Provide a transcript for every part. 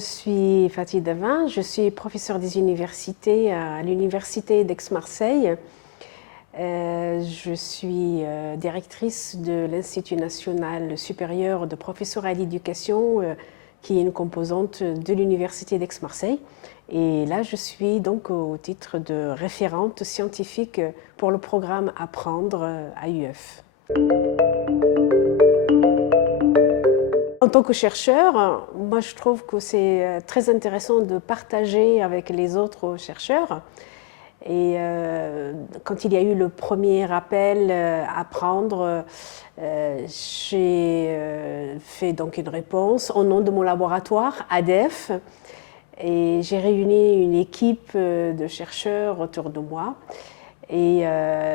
suis Fatih Davin, je suis professeure des universités à l'Université d'Aix-Marseille. Je suis directrice de l'Institut national supérieur de professeurs à l'éducation, qui est une composante de l'Université d'Aix-Marseille. Et là, je suis donc au titre de référente scientifique pour le programme Apprendre à UF. En tant que chercheur, moi je trouve que c'est très intéressant de partager avec les autres chercheurs. Et quand il y a eu le premier appel Apprendre, j'ai fait donc une réponse au nom de mon laboratoire, ADEF, et j'ai réuni une équipe de chercheurs autour de moi. Et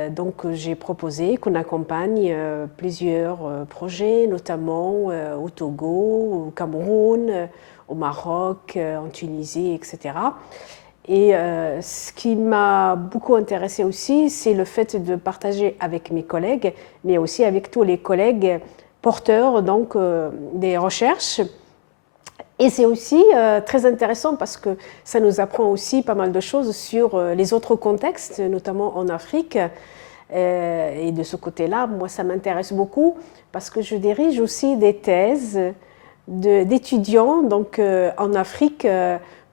donc j'ai proposé qu'on accompagne plusieurs projets, notamment au Togo, au Cameroun, au Maroc, en Tunisie, etc. Et ce qui m'a beaucoup intéressé aussi, c'est le fait de partager avec mes collègues, mais aussi avec tous les collègues porteurs donc, des recherches. Et c'est aussi très intéressant parce que ça nous apprend aussi pas mal de choses sur les autres contextes, notamment en Afrique. Et de ce côté-là, moi, ça m'intéresse beaucoup parce que je dirige aussi des thèses d'étudiants donc, en Afrique,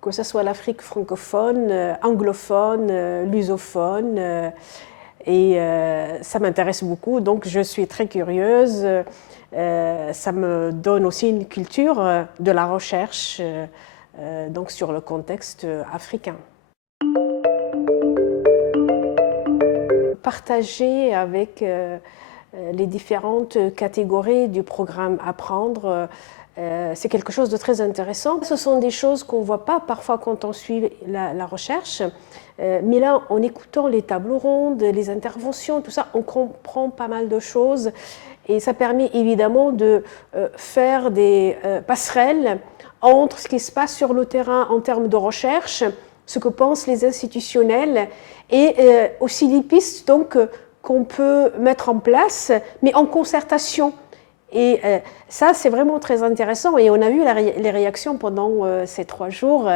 que ce soit l'Afrique francophone, anglophone, lusophone. Et ça m'intéresse beaucoup, donc je suis très curieuse. Ça me donne aussi une culture de la recherche donc sur le contexte africain. Partager avec les différentes catégories du programme Apprendre, c'est quelque chose de très intéressant. Ce sont des choses qu'on ne voit pas parfois quand on suit la recherche, mais là, en écoutant les tables rondes, les interventions, tout ça, on comprend pas mal de choses. Et ça permet évidemment de faire des passerelles entre ce qui se passe sur le terrain en termes de recherche, ce que pensent les institutionnels, et aussi les pistes donc, qu'on peut mettre en place, mais en concertation. Et ça, c'est vraiment très intéressant. Et on a vu les réactions pendant ces 3 jours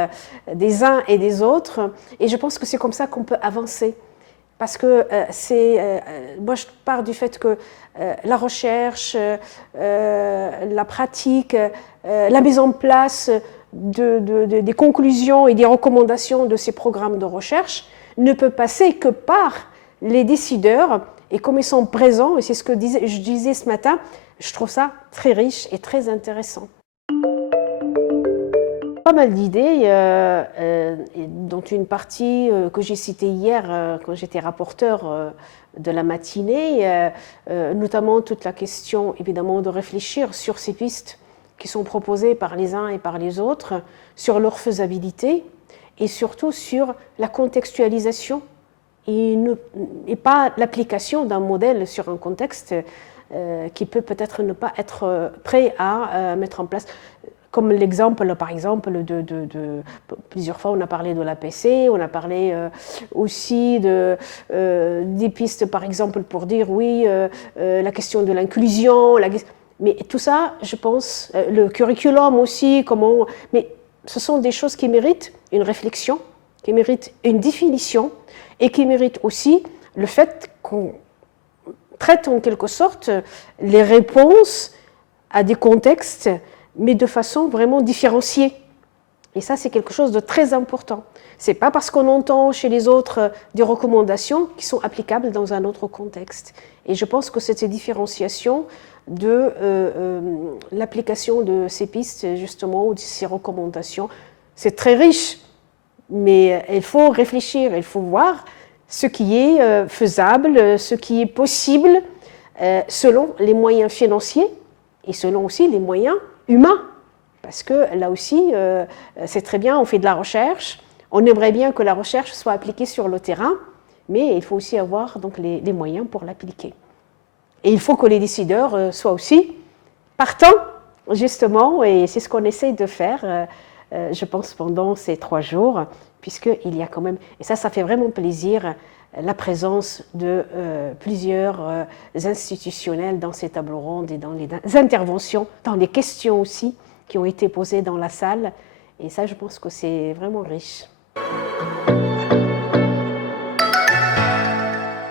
des uns et des autres. Et je pense que c'est comme ça qu'on peut avancer. Parce que moi, je pars du fait que la recherche, la pratique, la mise en place des conclusions et des recommandations de ces programmes de recherche ne peut passer que par les décideurs. Et comme ils sont présents, et c'est ce que je disais ce matin, je trouve ça très riche et très intéressant. Pas mal d'idées, dont une partie que j'ai citée hier quand j'étais rapporteur de la matinée, notamment toute la question évidemment de réfléchir sur ces pistes qui sont proposées par les uns et par les autres, sur leur faisabilité et surtout sur la contextualisation et pas l'application d'un modèle sur un contexte qui peut-être ne pas être prêt à mettre en place. Comme l'exemple, par exemple, plusieurs fois on a parlé de l'APC, on a parlé aussi des pistes, par exemple, pour dire oui, la question de l'inclusion, mais tout ça, je pense, le curriculum aussi, mais ce sont des choses qui méritent une réflexion, qui méritent une définition et qui méritent aussi le fait qu'on traite en quelque sorte les réponses à des contextes, mais de façon vraiment différenciée. Et ça, c'est quelque chose de très important. Ce n'est pas parce qu'on entend chez les autres des recommandations qui sont applicables dans un autre contexte. Et je pense que cette différenciation de l'application de ces pistes, justement, ou de ces recommandations, c'est très riche. Mais il faut réfléchir, il faut voir ce qui est faisable, ce qui est possible, selon les moyens financiers et selon aussi les moyens humain, parce que là aussi, c'est très bien, on fait de la recherche, on aimerait bien que la recherche soit appliquée sur le terrain, mais il faut aussi avoir donc, les moyens pour l'appliquer. Et il faut que les décideurs soient aussi partants, justement, et c'est ce qu'on essaie de faire, je pense, pendant ces 3 jours, puisqu'il y a quand même, et ça fait vraiment plaisir, la présence de plusieurs institutionnels dans ces tables rondes et dans les interventions, dans les questions aussi qui ont été posées dans la salle. Et ça, je pense que c'est vraiment riche.